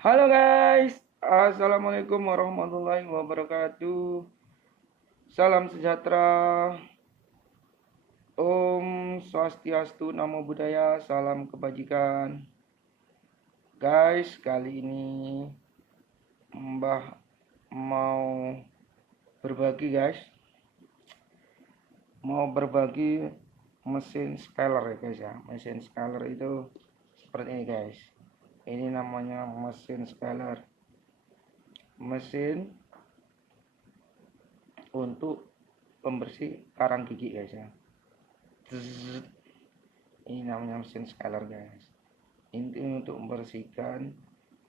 Halo guys, Assalamualaikum warahmatullahi wabarakatuh. Salam sejahtera, Om Swastiastu, Namo Buddhaya, salam kebajikan. Guys, kali ini Mbah mau berbagi guys, mau berbagi mesin scaler ya guys ya. Mesin scaler itu seperti ini guys. Ini namanya mesin scaler. Mesin untuk pembersih karang gigi guys ya. Ini namanya mesin scaler guys. Ini untuk membersihkan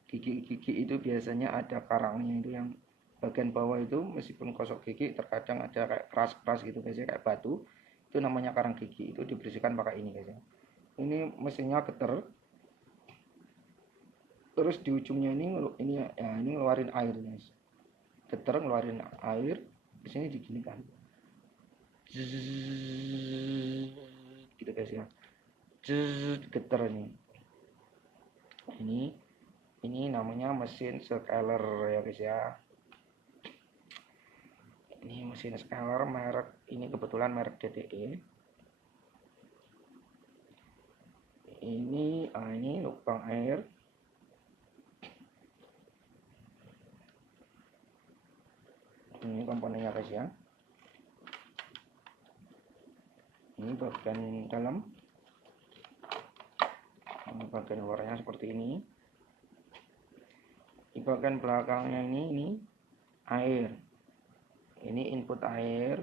gigi-gigi itu biasanya ada karangnya itu yang bagian bawah itu meskipun gosok gigi terkadang ada kayak keras-keras gitu guys ya, kayak batu. Itu namanya karang gigi, itu dibersihkan pakai ini guys ya. Ini mesinnya geter. Terus di ujungnya ini ngeluarin air guys. Geter ngeluarin air, di sini diginikan. Gitu guys ya. Geter ini. Ini namanya mesin scaler ya guys ya. Ini mesin scaler merek ini kebetulan merek DTE. Ini lubang air. Ini komponennya guys ya. Ini bagian dalam. Ini bagian luarnya seperti ini. Di bagian belakangnya ini air. Ini input air.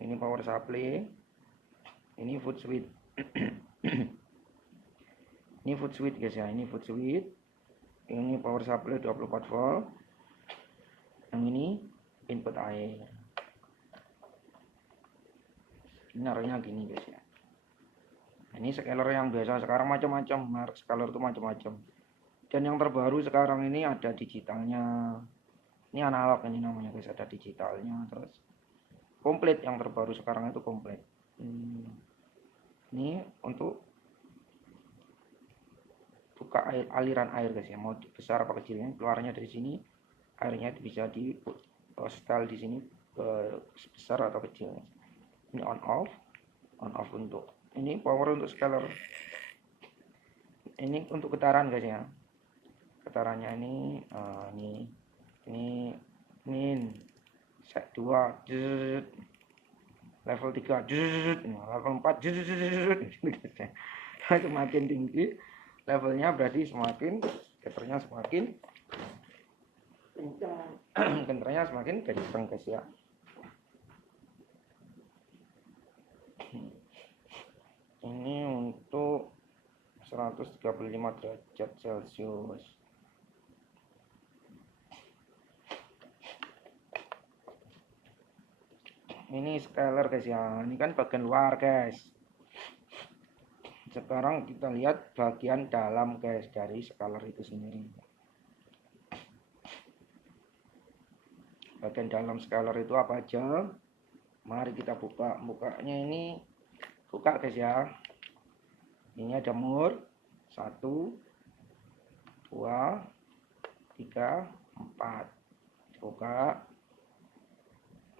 Ini power supply. Ini food switch. Ini food switch guys ya. Ini food switch. Ini power supply 24 volt. Yang ini input air. Ini naruhnya gini guys ya. Ini scaler yang biasa sekarang macam-macam, merek scaler itu macam-macam. Dan yang terbaru sekarang ini ada digitalnya. Ini analog ini namanya guys, ada digitalnya. Terus komplit, yang terbaru sekarang itu komplit. Ini untuk buka aliran air guys ya, mau besar apa kecilnya, keluarnya dari sini. Airnya itu bisa di setel di sini besar atau kecil. Ini on off untuk ini power untuk scaler. Ini untuk getaran guys ya. Getarannya ini set 2 level 3 level 4 semakin tinggi levelnya berarti semakin getarnya semakin kencang. Getarnya semakin kencang guys ya. Ini untuk 135 derajat Celcius. Ini scaler guys ya. Ini kan bagian luar guys. Sekarang kita lihat bagian dalam guys dari scaler itu sendiri. Bagian dalam scaler itu apa aja? Mari kita buka. Bukanya ini buka guys ya. Ini ada mur 1 2 3 4. Buka.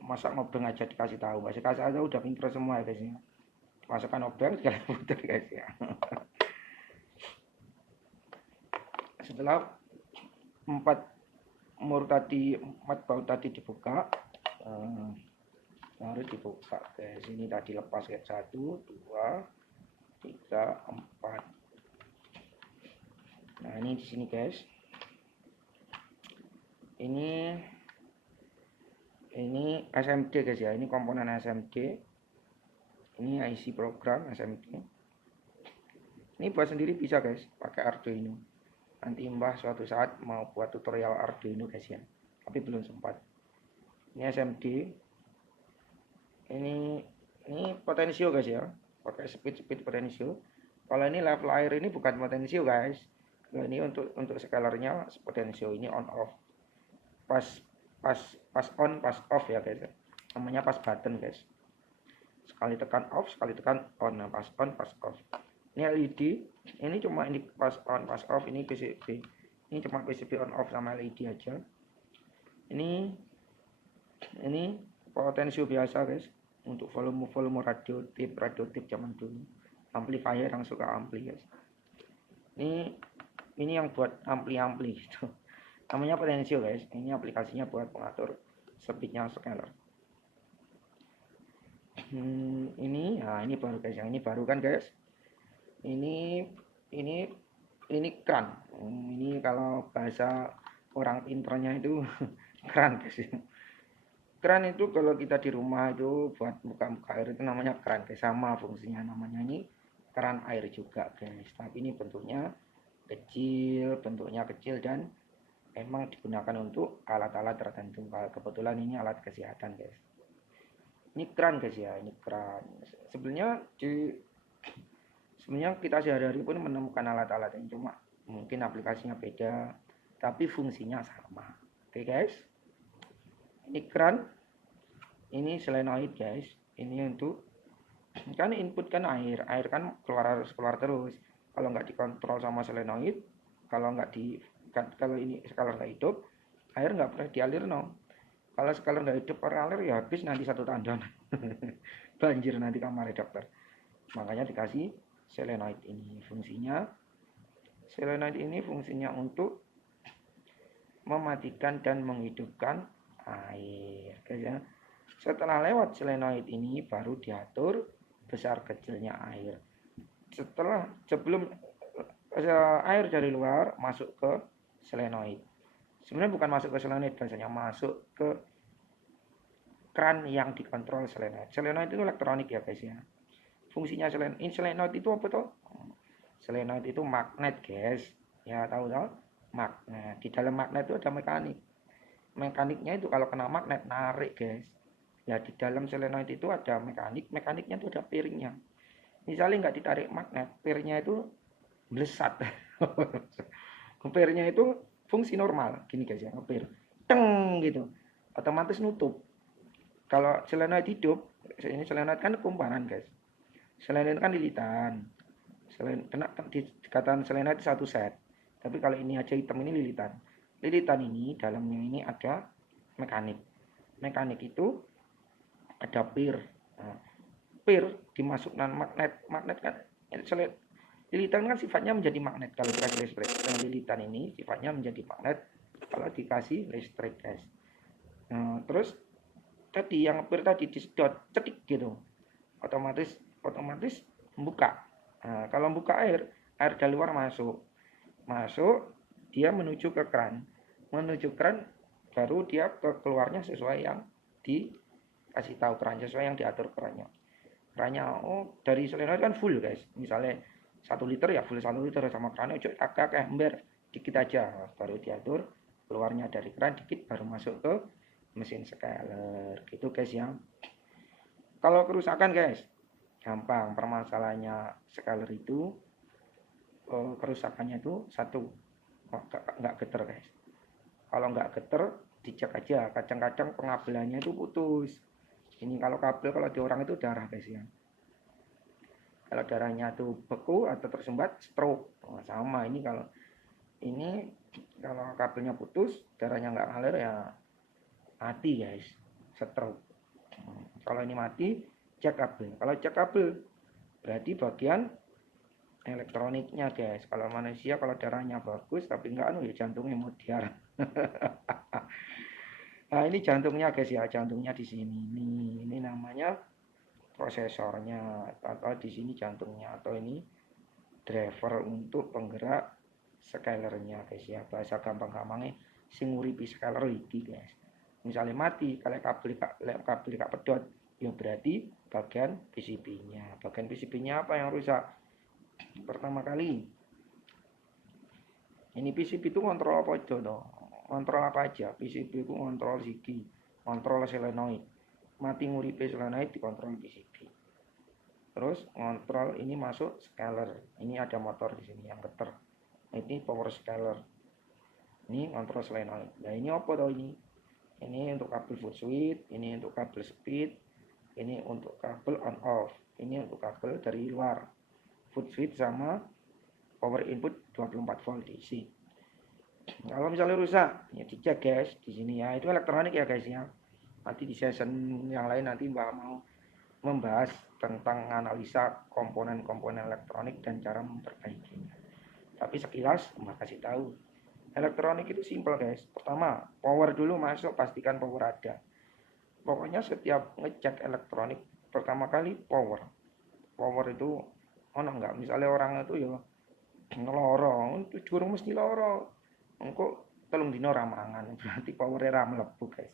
Masa ngobeng aja dikasih tahu, masih kasih aja udah pinter semua ya guys ya. Masukkan obeng segala putar guys ya. Setelah 4 baut tadi dibuka, harus dibuka guys. Ini tadi lepas guys, 1 2 3 4. Nah ini di sini guys. Ini SMD guys ya, ini komponen SMD. Ini IC program SMD. Ini buat sendiri bisa guys, pakai Arduino. Nanti Mbah suatu saat mau buat tutorial Arduino guys ya, tapi belum sempat. Ini SMD. Ini potensio guys ya, pakai speed potensio. Kalau ini level air ini bukan potensio guys. Nah, ini untuk scalernya potensio, ini on off. Pas on pas off ya guys. Namanya pas button guys. Sekali tekan off, sekali tekan on. Nah, pas on pas off. Ini LED. Ini cuma ini pas on pas off, ini PCB. Ini cuma PCB on off sama LED aja. Ini potensio biasa guys, untuk volume radio tip zaman dulu, amplifier yang suka ampli guys. Ini yang buat ampli gitu. Namanya potensio guys. Ini aplikasinya buat mengatur speednya scaler. Ini baru guys, yang ini baru kan guys. Ini kran. Ini kalau bahasa orang pinternya itu kran guys. Kran itu kalau kita di rumah itu buat buka air itu namanya kran guys, sama fungsinya, namanya ini keran air juga guys. Tapi ini bentuknya kecil dan memang digunakan untuk alat-alat tertentu. Kebetulan ini alat kesehatan guys. Ini kran guys ya, ini kran. Sebenarnya kita sehari-hari pun menemukan alat-alat yang cuma mungkin aplikasinya beda, tapi fungsinya sama. Oke guys. Ini kran. Ini solenoid guys. Ini untuk kan input kan air kan harus keluar terus. Kalau nggak dikontrol sama solenoid, kalau ini scaler nggak hidup, air nggak pernah dialir no. Kalau scaler nggak hidup alir ya habis nanti satu tandon. Banjir nanti kamar dokter. Makanya dikasih solenoid ini. Solenoid ini fungsinya untuk mematikan dan menghidupkan air guys ya. Setelah lewat solenoid ini baru diatur besar kecilnya air. Sebelum air dari luar masuk ke solenoid. Sebenarnya bukan masuk ke solenoid, biasanya masuk ke kran yang dikontrol solenoid. Solenoid itu elektronik ya guys ya. Fungsinya solenoid itu apa tuh? Solenoid itu magnet guys. Ya tahu toh? Magnet. Di dalam magnet itu ada mekanik. Mekaniknya itu kalau kena magnet narik guys. Ya di dalam solenoid itu ada mekaniknya itu ada piringnya. Misalnya nggak ditarik magnet, piringnya itu melesat. Piringnya itu fungsi normal, gini guys ya, ngepir, teng gitu, otomatis nutup. Kalau solenoid hidup, ini solenoid kan kumparan guys. Solenoid kan lilitan. Dikatakan solenoid satu set. Tapi kalau ini aja hitam ini lilitan. Lilitan ini dalamnya ini ada mekanik. Mekanik itu ada pir. Nah, pir dimasukkan magnet kan lilitan kan sifatnya menjadi magnet kalau dikasih listrik. Dan lilitan ini sifatnya menjadi magnet kalau dikasih listrik guys. Nah, terus tadi yang pir tadi disedot cetik gitu, otomatis membuka. Nah, kalau membuka air dari luar masuk dia menuju ke kran, baru dia keluarnya sesuai yang dikasih tahu keran, sesuai yang diatur kerannya. Dari solenoid kan full guys, misalnya 1 liter ya full 1 liter sama kerannya agak ember dikit aja, baru diatur keluarnya dari keran dikit baru masuk ke mesin scaler gitu guys ya. Kalau kerusakan guys gampang, permasalahannya scaler itu kerusakannya itu satu, nggak geter guys. Kalau nggak geter dicek aja, kadang-kadang pengabelannya itu putus. Ini kalau kabel kalau di orang itu darah guys ya. Kalau darahnya tuh beku atau tersumbat stroke. Sama ini kalau kabelnya putus, darahnya nggak ngalir ya mati guys, stroke. Kalau ini mati, cek kabel. Kalau cek kabel berarti bagian elektroniknya guys. Kalau manusia kalau darahnya bagus tapi enggak ya jantungnya mutiara. Nah ini jantungnya guys ya, jantungnya di sini. Ini namanya prosesornya, atau di sini jantungnya, atau ini driver untuk penggerak scalernya guys ya. Bahasa gampang-gampangnya sing nguripi scaler iki guys. Misalnya mati kalau kabel gak pedot, ya berarti bagian PCB-nya. Bagian PCB-nya apa yang rusak? Pertama kali ini PCB itu kontrol apa aja toh? Kontrol apa aja? PCB itu kontrol siki, kontrol solenoid. Mati nguripe solenoid dikontrol PCB. Terus kontrol ini masuk scaler. Ini ada motor di sini yang geter. Ini power scaler. Ini kontrol solenoid. Nah ini apa toh ini? Ini untuk kabel foot switch, ini untuk kabel speed, ini untuk kabel on off, ini untuk kabel dari luar. Foot switch sama power input 24 volt DC. Kalau misalnya rusak, ya dicek guys di sini ya. Itu elektronik ya guys ya. Nanti di season yang lain nanti Mbak mau membahas tentang analisa komponen-komponen elektronik dan cara memperbaikinya. Tapi sekilas Mbak kasih tahu, elektronik itu simple guys. Pertama, power dulu masuk, pastikan power ada. Pokoknya setiap ngecek elektronik, pertama kali power. Power itu ono enggak? Misalnya orang itu ya ngelorong, itu jurung mesti loro. Engko telung dino ramangan, berarti powernya ra mlebu guys.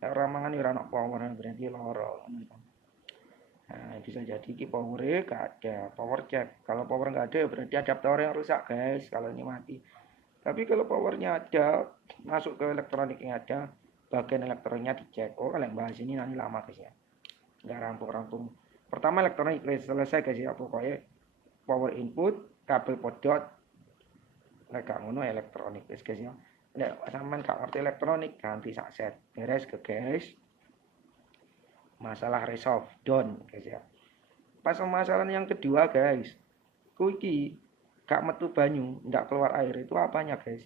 Ramangan ya ora ono power, berarti loro. Nah, bisa jadi ki powernya gak ada, power check. Kalau power nggak ada ya berarti adaptor yang rusak guys, kalau ini mati. Tapi kalau powernya ada, masuk ke elektronik yang ada, bagian elektroniknya dicek. Oh, kalau yang bahas ini nanti lama guys ya, nggak rampung-rampung. Pertama elektronik selesai guys ya, pokoknya power input, kabel podot, gak ngono elektronik guys ya. Nek sampean gak ngerti elektronik, ganti sak set. Beres ke guys. Masalah resolve down guys ya. Pas permasalahan yang kedua guys, kuiki gak metu banyu, nggak keluar air, itu apanya guys?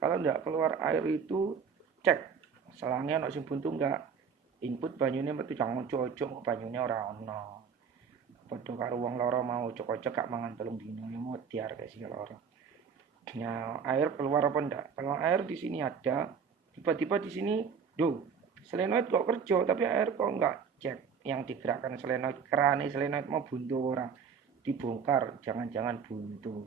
Kalau nggak keluar air itu cek selangnya ono sing buntu nggak, input banyune metu jangan cocok banyune ora ono. Padha karo wong loro mau cocok gak mangan telung dino ya modiar guys ya loro. Nah, air keluar apa enggak? Kalau air di sini ada, tiba-tiba di sini, duh, selenoid kok kerja, tapi air kok enggak cek yang digerakkan selenoid, kerane selenoid mau buntu orang, dibongkar, jangan-jangan buntu,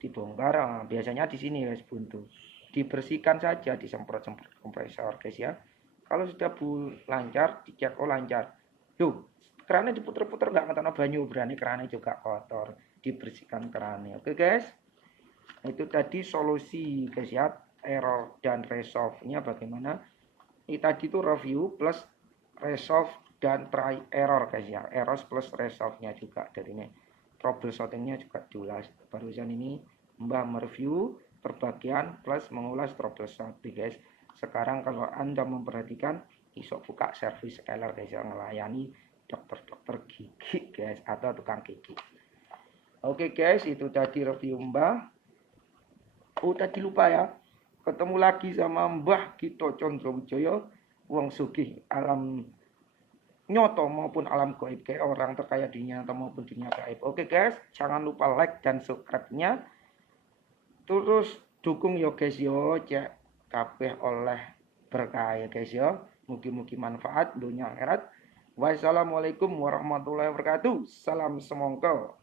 dibongkar, biasanya di sini guys buntu, dibersihkan saja, disemprot-semprot kompresor guys ya. Kalau sudah lancar, dicek oh lancar, duh, kerannya diputer-puter nggak kena banyu, berani kerannya juga kotor, dibersihkan kerannya, oke guys. Itu tadi solusi guys ya, error dan resolve-nya bagaimana. Ini tadi itu review plus resolve dan try error guys ya, error plus resolve-nya juga. Dari ini troubleshooting-nya juga diulas. Barusan ini Mbak mereview perbagian plus mengulas troubleshooting guys. Sekarang kalau Anda memperhatikan, isok buka service scaler guys yang melayani dokter-dokter gigi guys atau tukang gigi. Oke guys, itu tadi review Mbak. Oh tadi lupa ya, ketemu lagi sama Mbah Gito Condrowijoyo, wong sugih alam nyoto maupun alam gaib, kayak orang terkaya di nyata maupun dunia gaib. Oke guys, jangan lupa like dan subscribe-nya. Terus dukung yo guys yo, cek kabeh oleh berkah ya guys yo. Mugi-mugi manfaat dunia akhirat. Wassalamualaikum warahmatullahi wabarakatuh. Salam semongko.